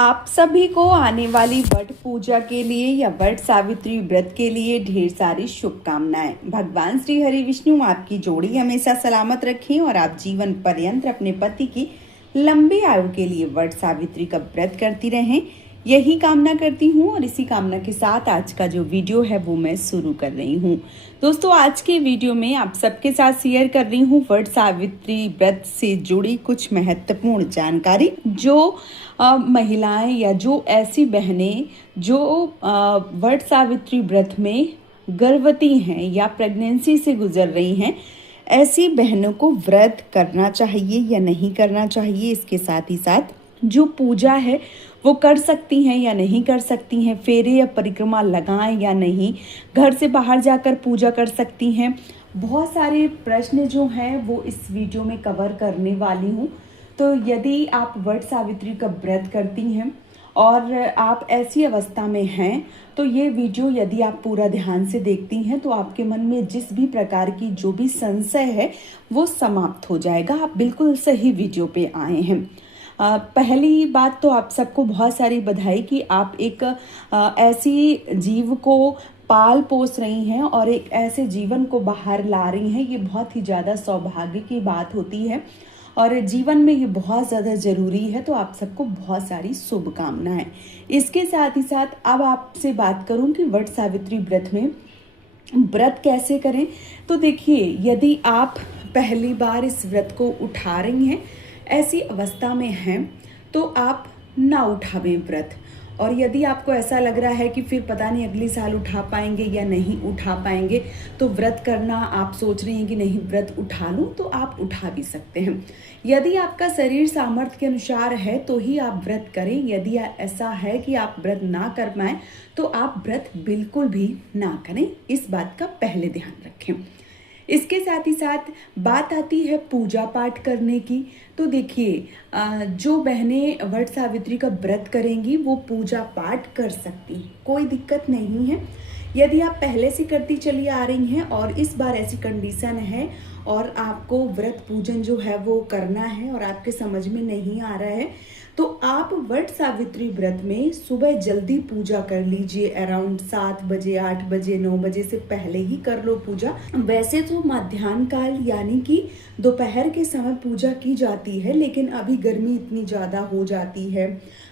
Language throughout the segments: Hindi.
आप सभी को आने वाली वट पूजा के लिए या वट सावित्री व्रत के लिए ढेर सारी शुभकामनाएं। भगवान श्री हरि विष्णु आपकी जोड़ी हमेशा सलामत रखें और आप जीवन पर्यंत अपने पति की लंबी आयु के लिए वट सावित्री का व्रत करती रहें, यही कामना करती हूँ। और इसी कामना के साथ आज का जो वीडियो है वो मैं शुरू कर रही हूँ। दोस्तों, आज के वीडियो में आप सबके साथ शेयर कर रही हूँ वट सावित्री व्रत से जुड़ी कुछ महत्वपूर्ण जानकारी, जो महिलाएं या जो ऐसी बहनें जो वट सावित्री व्रत में गर्भवती हैं या प्रेगनेंसी से गुजर रही हैं, ऐसी बहनों को व्रत करना चाहिए या नहीं करना चाहिए। इसके साथ ही साथ जो पूजा है वो कर सकती हैं या नहीं कर सकती हैं, फेरे या परिक्रमा लगाएं या नहीं, घर से बाहर जाकर पूजा कर सकती हैं। बहुत सारे प्रश्न जो हैं वो इस वीडियो में कवर करने वाली हूँ। तो यदि आप वट सावित्री का व्रत करती हैं और आप ऐसी अवस्था में हैं तो ये वीडियो यदि आप पूरा ध्यान से देखती हैं तो आपके मन में जिस भी प्रकार की जो भी संशय है वो समाप्त हो जाएगा। आप बिल्कुल सही वीडियो पे आए हैं। पहली बात तो आप सबको बहुत सारी बधाई कि आप एक ऐसी जीव को पाल पोस रही हैं और एक ऐसे जीवन को बाहर ला रही हैं। ये बहुत ही ज़्यादा सौभाग्य की बात होती है और जीवन में ये बहुत ज़्यादा ज़रूरी है। तो आप सबको बहुत सारी शुभकामनाएं। इसके साथ ही साथ अब आपसे बात करूं कि वट सावित्री व्रत में व्रत कैसे करें। तो देखिए, यदि आप पहली बार इस व्रत को उठा रही हैं, ऐसी अवस्था में हैं, तो आप ना उठावें व्रत। और यदि आपको ऐसा लग रहा है कि फिर पता नहीं अगले साल उठा पाएंगे या नहीं उठा पाएंगे, तो व्रत करना आप सोच रही हैं कि नहीं व्रत उठा लूं, तो आप उठा भी सकते हैं। यदि आपका शरीर सामर्थ्य के अनुसार है तो ही आप व्रत करें। यदि ऐसा है कि आप व्रत ना कर पाएं तो आप व्रत बिल्कुल भी ना करें। इस बात का पहले ध्यान रखें। इसके साथ ही साथ बात आती है पूजा पाठ करने की। तो देखिए, जो बहनें वट सावित्री का व्रत करेंगी वो पूजा पाठ कर सकती हैं, कोई दिक्कत नहीं है। यदि आप पहले से करती चली आ रही हैं और इस बार ऐसी कंडीशन है और आपको व्रत पूजन जो है वो करना है और आपके समझ में नहीं आ रहा है, तो आप वट सावित्री व्रत में सुबह जल्दी पूजा कर लीजिए। अराउंड 7 बजे, 8 बजे, 9 बजे से पहले ही कर लो पूजा। वैसे तो मध्याह्न काल यानी कि दोपहर के समय पूजा की जाती है, लेकिन अभी गर्मी इतनी ज़्यादा हो जाती है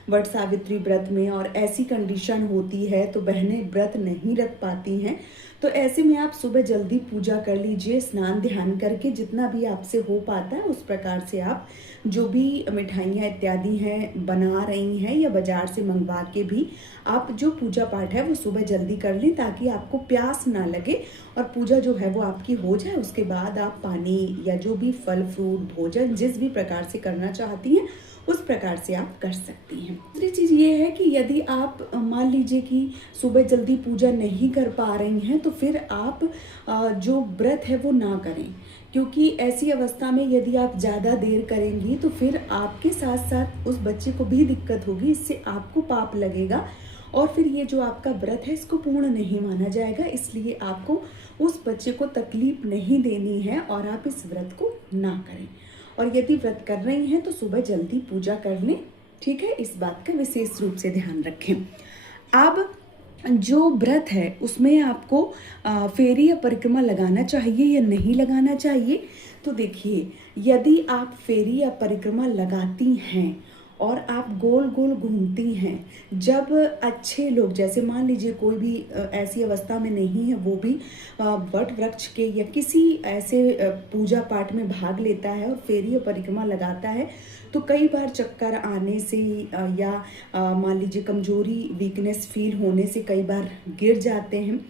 वट सावित्री व्रत में और ऐसी कंडीशन होती है तो बहनें व्रत नहीं रख पाती हैं। तो ऐसे में आप सुबह जल्दी पूजा कर लीजिए, स्नान ध्यान करके जितना भी आपसे हो पाता है उस प्रकार से आप जो भी मिठाइयाँ इत्यादि हैं बना रही हैं या बाजार से मंगवा के भी आप जो पूजा पाठ है वो सुबह जल्दी कर लें, ताकि आपको प्यास ना लगे और पूजा जो है वो आपकी हो जाए। उसके बाद आप पानी या जो भी फल फ्रूट भोजन जिस भी प्रकार से करना चाहती हैं उस प्रकार से आप कर सकती हैं। दूसरी चीज़ ये है कि यदि आप मान लीजिए कि सुबह जल्दी पूजा नहीं कर पा रही हैं तो फिर आप जो व्रत है वो ना करें, क्योंकि ऐसी अवस्था में यदि आप ज़्यादा देर करेंगी तो फिर आपके साथ साथ उस बच्चे को भी दिक्कत होगी, इससे आपको पाप लगेगा और फिर ये जो आपका व्रत है इसको पूर्ण नहीं माना जाएगा। इसलिए आपको उस बच्चे को तकलीफ नहीं देनी है और आप इस व्रत को ना करें। और यदि व्रत कर रही हैं तो सुबह जल्दी पूजा कर लें, ठीक है। इस बात का विशेष रूप से ध्यान रखें। अब जो व्रत है उसमें आपको फेरी या परिक्रमा लगाना चाहिए या नहीं लगाना चाहिए। तो देखिए, यदि आप फेरी या परिक्रमा लगाती हैं और आप गोल गोल घूमती हैं, जब अच्छे लोग, जैसे मान लीजिए कोई भी ऐसी अवस्था में नहीं है, वो भी वट वृक्ष के या किसी ऐसे पूजा पाठ में भाग लेता है और फेरी या परिक्रमा लगाता है, तो कई बार चक्कर आने से या मान लीजिए कमजोरी वीकनेस फील होने से कई बार गिर जाते हैं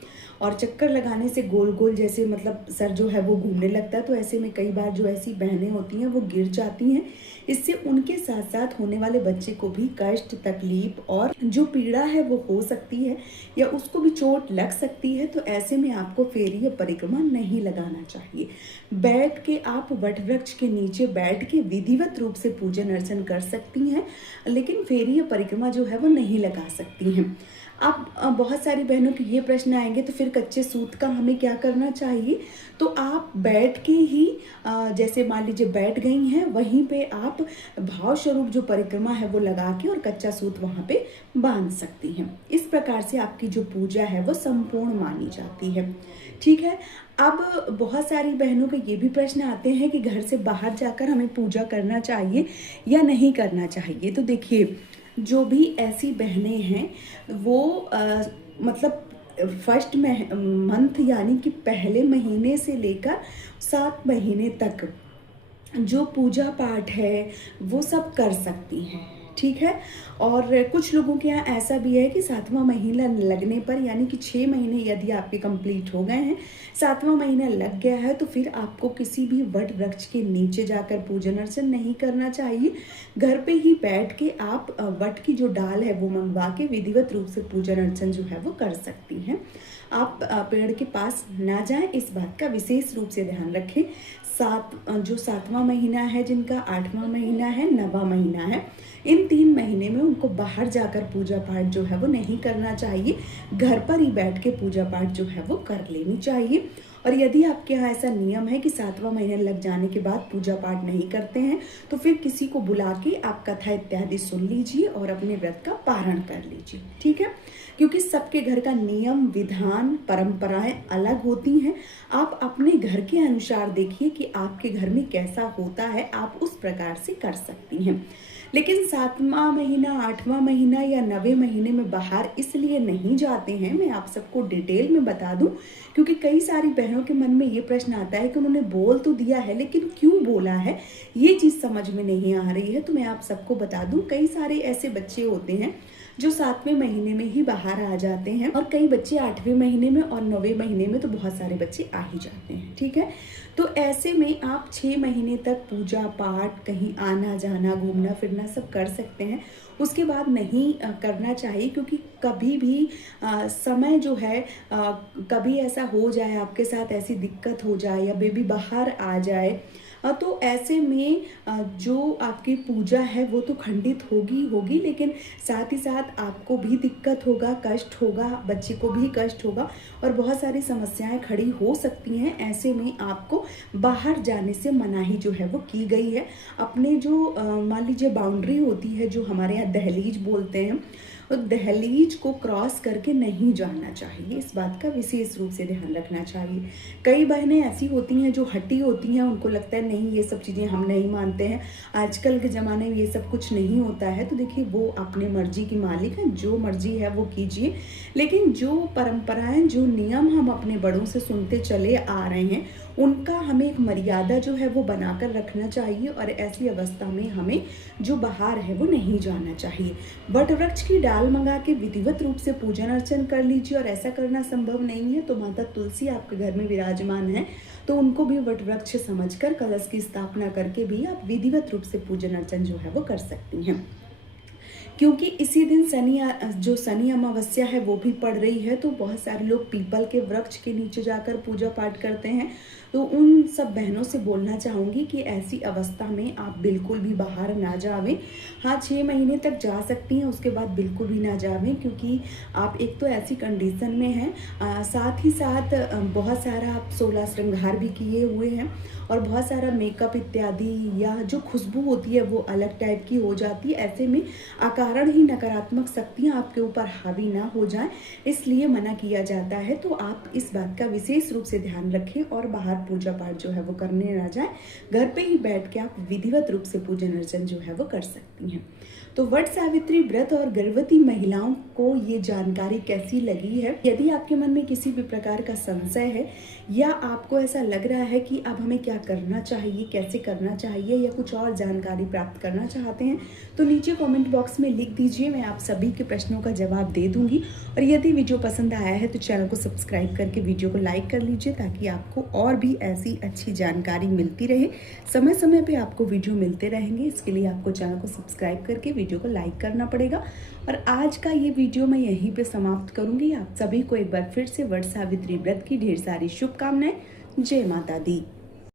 और चक्कर लगाने से गोल गोल जैसे मतलब सर जो है वो घूमने लगता है। तो ऐसे में कई बार जो ऐसी बहनें होती हैं वो गिर जाती हैं। इससे उनके साथ साथ होने वाले बच्चे को भी कष्ट, तकलीफ और जो पीड़ा है वो हो सकती है या उसको भी चोट लग सकती है। तो ऐसे में आपको फेरी या परिक्रमा नहीं लगाना चाहिए। बैठ के आप वट वृक्ष के नीचे बैठ के विधिवत रूप से पूजन अर्चन कर सकती हैं, लेकिन फेरी या परिक्रमा जो है वो नहीं लगा सकती हैं। अब बहुत सारी बहनों के ये प्रश्न आएंगे, तो फिर फिर कच्चे सूत का हमें क्या करना चाहिए, तो आप बैठ के ही जैसे मान लीजिए बैठ गई हैं, वहीं पे आप भाव स्वरूप जो परिक्रमा है वो लगा के और कच्चा सूत वहाँ पे बांध सकती हैं। इस प्रकार से आपकी जो पूजा है वो संपूर्ण मानी जाती है। ठीक है। अब बहुत सारी बहनों के ये भी प्रश्न आते हैं कि घर से बाहर जाकर हमें पूजा करना चाहिए या नहीं करना चाहिए। तो देखिए, जो भी ऐसी बहनें हैं वो मतलब फर्स्ट मंथ यानी कि पहले महीने से लेकर 7 महीने तक जो पूजा पाठ है वो सब कर सकती हैं। ठीक है। और कुछ लोगों के यहाँ ऐसा भी है कि 7वां महीना लगने पर यानी कि 6 महीने यदि आपके कंप्लीट हो गए हैं, 7वां महीना लग गया है, तो फिर आपको किसी भी वट वृक्ष के नीचे जाकर पूजन अर्चन नहीं करना चाहिए। घर पे ही बैठ के आप वट की जो डाल है वो मंगवा के विधिवत रूप से पूजन अर्चन जो है वो कर सकती हैं। आप पेड़ के पास ना जाएं, इस बात का विशेष रूप से ध्यान रखें। जो 7वां महीना है, जिनका 8वां महीना है, 9वां महीना है, इन 3 महीने में उनको बाहर जाकर पूजा पाठ जो है वो नहीं करना चाहिए। घर पर ही बैठ के पूजा पाठ जो है वो कर लेनी चाहिए। और यदि आपके यहाँ ऐसा नियम है कि 7वां महीना लग जाने के बाद पूजा पाठ नहीं करते हैं, तो फिर किसी को बुला के आप कथा इत्यादि सुन लीजिए और अपने व्रत का पारण कर लीजिए। ठीक है। क्योंकि सबके घर का नियम विधान परंपराएं अलग होती हैं। आप अपने घर के अनुसार देखिए कि आपके घर में कैसा होता है, आप उस प्रकार से कर सकती हैं। लेकिन 7वां महीना, 8वां महीना या 9वें महीने में बाहर इसलिए नहीं जाते हैं, मैं आप सबको डिटेल में बता दूं, क्योंकि कई सारी बहनों के मन में ये प्रश्न आता है कि उन्होंने बोल तो दिया है लेकिन क्यों बोला है, ये चीज़ समझ में नहीं आ रही है। तो मैं आप सबको बता दूं, कई सारे ऐसे बच्चे होते हैं जो 7वें महीने में ही बाहर आ जाते हैं, और कई बच्चे 8वें महीने में और 9वें महीने में, तो बहुत सारे बच्चे आ ही जाते हैं। ठीक है। तो ऐसे में आप 6 महीने तक पूजा पाठ, कहीं आना जाना, घूमना फिरना सब कर सकते हैं। उसके बाद नहीं करना चाहिए, क्योंकि कभी भी समय जो है कभी ऐसा हो जाए, आपके साथ ऐसी दिक्कत हो जाए या बेबी बाहर आ जाए, तो ऐसे में जो आपकी पूजा है वो तो खंडित होगी, लेकिन साथ ही साथ आपको भी दिक्कत होगा, कष्ट होगा, बच्चे को भी कष्ट होगा और बहुत सारी समस्याएं खड़ी हो सकती हैं। ऐसे में आपको बाहर जाने से मनाही जो है वो की गई है। अपने जो मान लीजिए बाउंड्री होती है, जो हमारे यहाँ दहलीज बोलते हैं, और दहलीज को क्रॉस करके नहीं जाना चाहिए। इस बात का विशेष रूप से ध्यान रखना चाहिए। कई बहनें ऐसी होती हैं जो हटी होती हैं, उनको लगता है नहीं ये सब चीज़ें हम नहीं मानते हैं, आजकल के ज़माने में ये सब कुछ नहीं होता है। तो देखिए, वो अपने मर्जी की मालिक हैं, जो मर्जी है वो कीजिए। लेकिन जो परंपराएं, जो नियम हम अपने बड़ों से सुनते चले आ रहे हैं, उनका हमें एक मर्यादा जो है वो बनाकर रखना चाहिए। और ऐसी अवस्था में हमें जो बाहर है वो नहीं जाना चाहिए। वट वृक्ष की डाल मंगा के विधिवत रूप से पूजन अर्चन कर लीजिए। और ऐसा करना संभव नहीं है तो माता तुलसी आपके घर में विराजमान है, तो उनको भी वट वृक्ष समझकर कलश की स्थापना करके भी आप विधिवत रूप से पूजन अर्चन जो है वो कर सकती हैं। क्योंकि इसी दिन शनि अमावस्या है वो भी पड़ रही है, तो बहुत सारे लोग पीपल के वृक्ष के नीचे जाकर पूजा पाठ करते हैं। तो उन सब बहनों से बोलना चाहूँगी कि ऐसी अवस्था में आप बिल्कुल भी बाहर ना जावें। हाँ, 6 महीने तक जा सकती हैं, उसके बाद बिल्कुल भी ना जावें, क्योंकि आप एक तो ऐसी कंडीशन में हैं, साथ ही साथ बहुत सारा आप 16 श्रृंगार भी किए हुए हैं और बहुत सारा मेकअप इत्यादि या जो खुशबू होती है वो अलग टाइप की हो जाती है। ऐसे में अकारण ही नकारात्मक शक्तियाँ आपके ऊपर हावी ना हो जाएं, इसलिए मना किया जाता है। तो आप इस बात का विशेष रूप से ध्यान रखें और बाहर पूजा पाठ जो है वो करने ना जाएं। घर पे ही बैठ के आप विधिवत रूप से पूजन अर्चन जो है वो कर सकती हैं। तो वट सावित्री व्रत और गर्भवती महिलाओं को ये जानकारी कैसी लगी है? यदि आपके मन में किसी भी प्रकार का संशय है या आपको ऐसा लग रहा है कि अब हमें क्या करना चाहिए, कैसे करना चाहिए, या कुछ और जानकारी प्राप्त करना चाहते हैं, तो नीचे कमेंट बॉक्स में लिख दीजिए, मैं आप सभी के प्रश्नों का जवाब दे दूंगी। और यदि वीडियो पसंद आया है तो चैनल को सब्सक्राइब करके वीडियो को लाइक कर लीजिए, ताकि आपको और भी ऐसी अच्छी जानकारी मिलती रहे। समय समय पे आपको वीडियो मिलते रहेंगे, इसके लिए आपको चैनल को सब्सक्राइब करके वीडियो को लाइक करना पड़ेगा। और आज का ये वीडियो मैं यहीं पे समाप्त करूंगी। आप सभी को एक बार फिर से वट सावित्री व्रत की ढेर सारी शुभकामनाएं। जय माता दी।